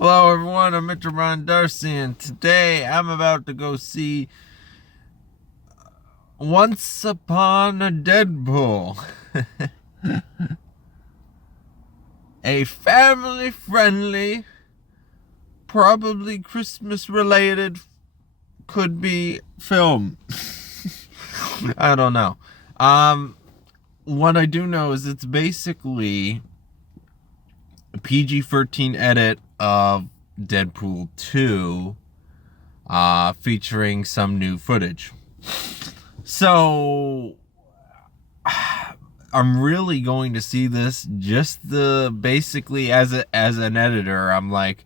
Hello, everyone. I'm Mr. Ron Darcy, and today I'm about to go see Once Upon a Deadpool, a family-friendly, probably Christmas-related, could be film. I don't know. Um, what I do know is it's basically a PG-13 edit of Deadpool 2, featuring some new footage. So I'm really going to see this just the basically as an editor. I'm like,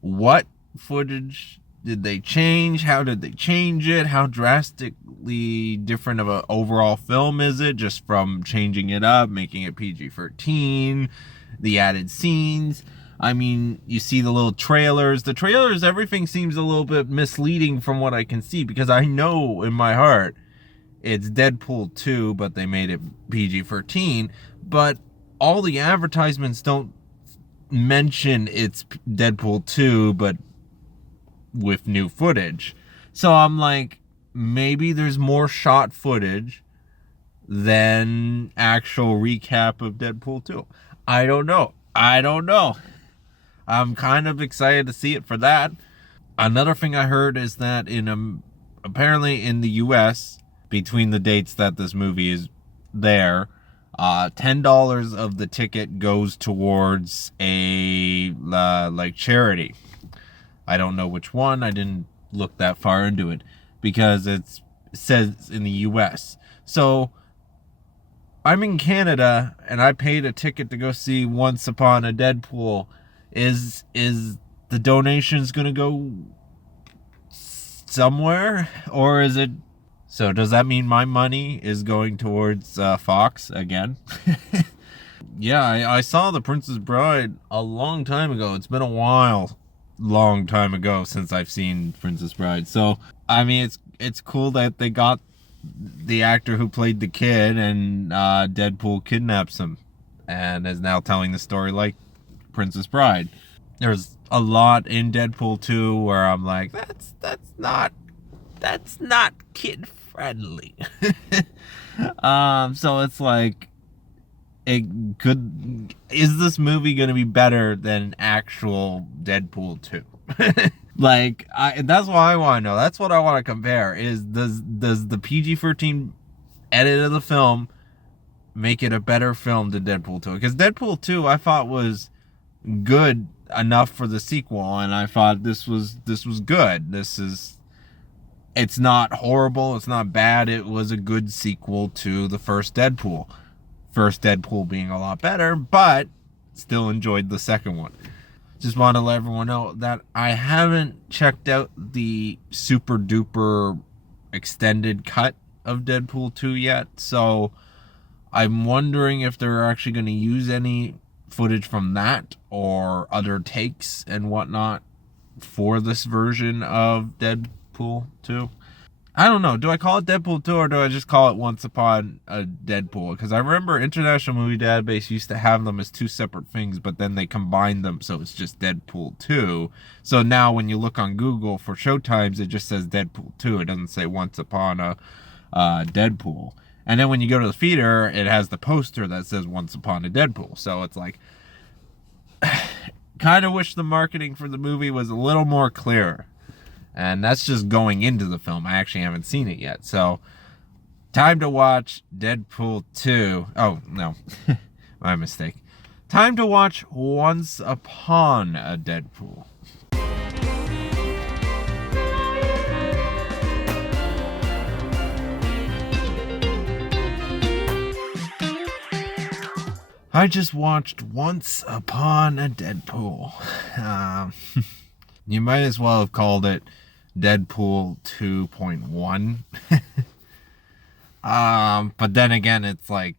what footage did they change? How did they change it? How drastically different of an overall film is it just from changing it up, making it PG-13, the added scenes? I mean, you see the little trailers. The trailers, everything seems a little bit misleading from what I can see, because I know in my heart it's Deadpool 2, but they made it PG-13. But all the advertisements don't mention it's Deadpool 2, but with new footage. So I'm like, maybe there's more shot footage than actual recap of Deadpool 2. I don't know. I'm kind of excited to see it for that. Another thing I heard is that apparently in the US, between the dates that this movie is there, $10 of the ticket goes towards a like charity. I don't know which one. I didn't look that far into it because it says in the US. So I'm in Canada and I paid a ticket to go see Once Upon a Deadpool. Is the donations gonna go somewhere, or is it? So does that mean my money is going towards Fox again? Yeah, I saw The Princess Bride a long time ago. It's been a long time ago since I've seen Princess Bride. So I mean, it's cool that they got the actor who played the kid, and Deadpool kidnaps him and is now telling the story like Princess Bride. There's a lot in Deadpool 2 where I'm like, that's not kid friendly. So it's like, is this movie gonna be better than actual Deadpool 2? Like, that's what I want to know. That's what I want to compare. Does the PG-13 edit of the film make it a better film than Deadpool 2? Because Deadpool 2 I thought was good enough for the sequel, and I thought this was good. It's not horrible, it's not bad. It was a good sequel to the first Deadpool. First Deadpool being a lot better, but still enjoyed the second one. Just want to let everyone know that I haven't checked out the super duper extended cut of Deadpool 2 yet, so I'm wondering if they're actually going to use any footage from that or other takes and whatnot for this version of Deadpool 2. I don't know. Do I call it Deadpool 2 or do I just call it Once Upon a Deadpool? Because I remember International Movie Database used to have them as two separate things, but then they combined them so it's just Deadpool 2. So now when you look on Google for showtimes, it just says Deadpool 2. It doesn't say Once Upon a Deadpool. And then when you go to the theater, it has the poster that says Once Upon a Deadpool. So it's like, kind of wish the marketing for the movie was a little more clear. And that's just going into the film. I actually haven't seen it yet. So, time to watch Deadpool 2. Oh, no. My mistake. Time to watch Once Upon a Deadpool. I just watched Once Upon a Deadpool. You might as well have called it Deadpool 2.1. But then again, it's like,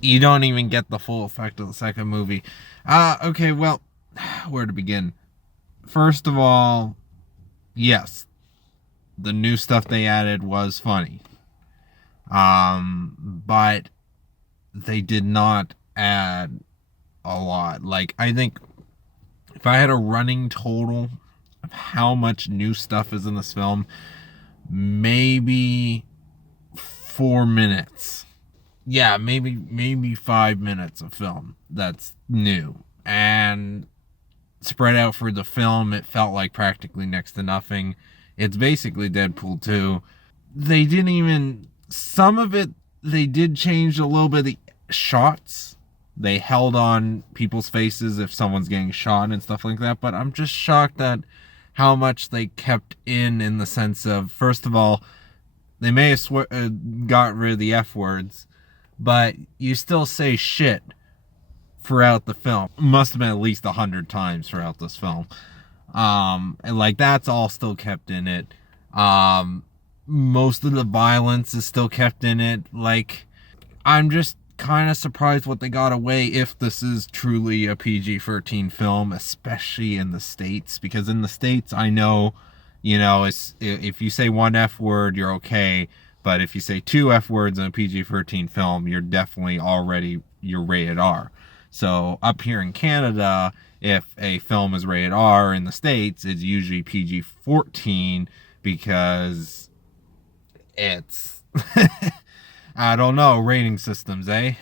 you don't even get the full effect of the second movie. Okay, well, where to begin? First of all, yes, the new stuff they added was funny. But they did not add a lot. Like, I think if I had a running total of how much new stuff is in this film, maybe 4 minutes. Yeah, maybe 5 minutes of film that's new. And spread out for the film, it felt like practically next to nothing. It's basically Deadpool 2. They didn't even, some of it, they did change a little bit of the shots. They held on people's faces if someone's getting shot and stuff like that. But I'm just shocked at how much they kept in the sense of, first of all, they may have got rid of the F words, but you still say shit throughout the film. Must have been at least 100 times throughout this film. And like that's all still kept in it. Most of the violence is still kept in it. Like, I'm just kind of surprised what they got away if this is truly a PG-13 film, especially in the States, because in the States, I know, it's, if you say one F word, you're okay, but if you say two F words in a PG-13 film, you're definitely you're rated R. So up here in Canada, if a film is rated R in the States, it's usually PG-14 because it's I don't know, rating systems, eh?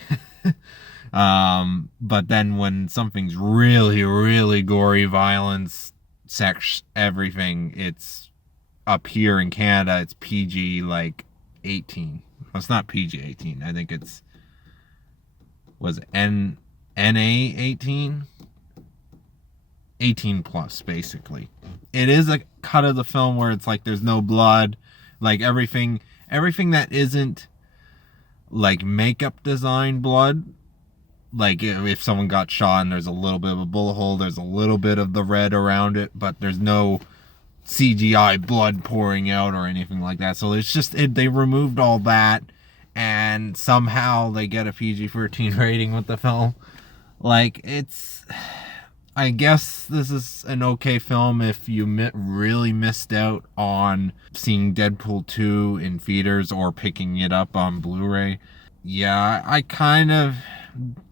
But then when something's really, really gory, violence, sex, everything, it's up here in Canada, it's PG like 18. Well, it's not PG 18. I think it's NA 18? 18 plus, basically. It is a cut of the film where it's like there's no blood, like everything that isn't like makeup design blood, like if someone got shot and there's a little bit of a bullet hole, there's a little bit of the red around it, but there's no CGI blood pouring out or anything like that. So it's just they removed all that, and somehow they get a PG-13 rating with the film. Like, it's, I guess this is an okay film if you really missed out on seeing Deadpool 2 in theaters or picking it up on Blu-ray. Yeah,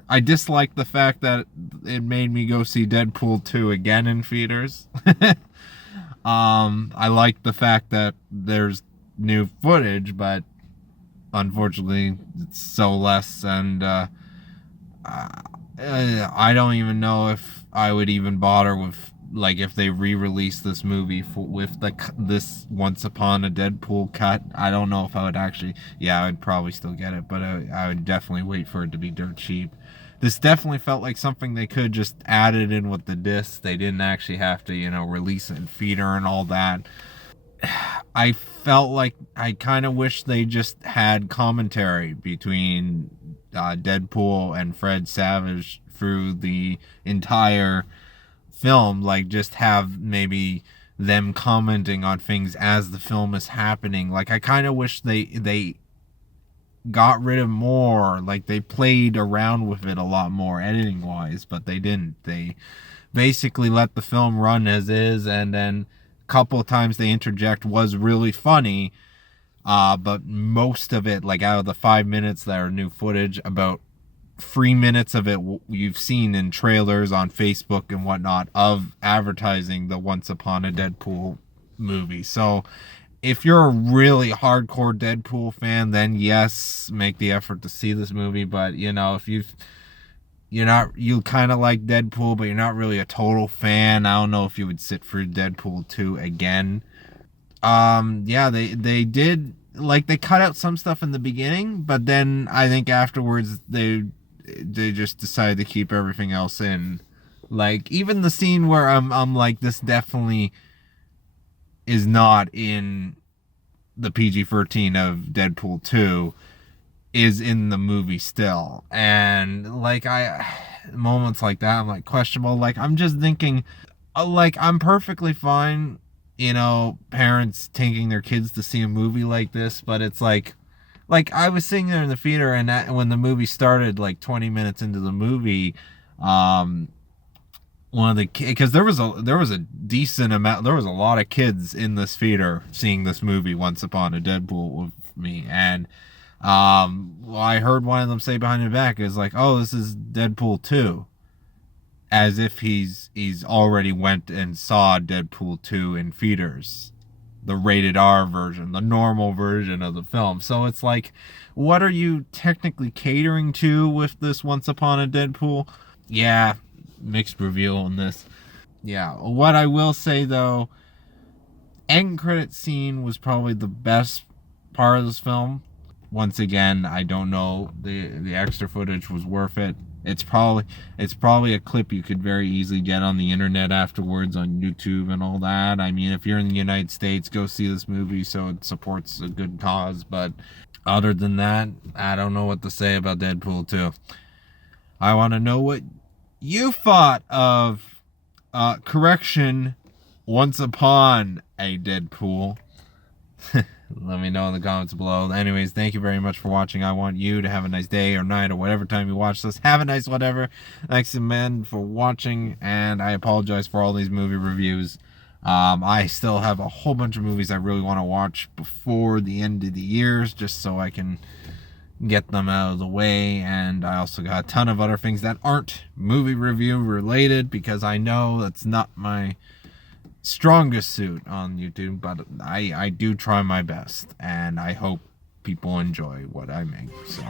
I dislike the fact that it made me go see Deadpool 2 again in theaters. I like the fact that there's new footage, but unfortunately it's so less, and I don't even know if I would even bother with, like, if they re-release this movie with this Once Upon a Deadpool cut. I don't know if I would actually, yeah, I would probably still get it, but I would definitely wait for it to be dirt cheap. This definitely felt like something they could just add it in with the disc. They didn't actually have to, release it in theater and all that. I felt like I kind of wish they just had commentary between Deadpool and Fred Savage through the entire film. Like, just have maybe them commenting on things as the film is happening. Like, I kind of wish they got rid of more, like they played around with it a lot more editing wise, but they didn't. They basically let the film run as is, and then a couple of times they interject was really funny, but most of it, like out of the 5 minutes that are new footage, about 3 minutes of it you've seen in trailers on Facebook and whatnot of advertising the Once Upon a Deadpool movie. So if you're a really hardcore Deadpool fan, then yes, make the effort to see this movie. But if you kind of like Deadpool, but you're not really a total fan, I don't know if you would sit through Deadpool 2 again. Yeah, they did, like, they cut out some stuff in the beginning, but then I think afterwards they just decided to keep everything else in. Like, even the scene where I'm like, this definitely is not in the PG-13 of Deadpool 2 is in the movie still. And like, moments like that, I'm like, questionable. Like, I'm just thinking, like, I'm perfectly fine, parents taking their kids to see a movie like this, but it's like I was sitting there in the theater, and when the movie started, like 20 minutes into the movie, one of the kids, because there was a decent amount, there was a lot of kids in this theater seeing this movie Once Upon a Deadpool with me, and I heard one of them say behind my back is like, "Oh, this is Deadpool 2," as if he's already went and saw Deadpool 2 in theaters, the rated R version, the normal version of the film. So it's like, what are you technically catering to with this Once Upon a Deadpool? Yeah, mixed review on this. Yeah, what I will say though, end credit scene was probably the best part of this film. Once again, I don't know, the extra footage was worth it. It's probably a clip you could very easily get on the internet afterwards on YouTube and all that. I mean, if you're in the United States, go see this movie so it supports a good cause. But other than that, I don't know what to say about Deadpool 2. I want to know what you thought of correction, Once Upon a Deadpool. Let me know in the comments below. Anyways, thank you very much for watching. I want you to have a nice day or night or whatever time you watch this. Have a nice whatever. Thanks again for watching, and I apologize for all these movie reviews. I still have a whole bunch of movies I really want to watch before the end of the year, just so I can get them out of the way. And I also got a ton of other things that aren't movie review related, because I know that's not my strongest suit on YouTube, but I do try my best, and I hope people enjoy what I make. So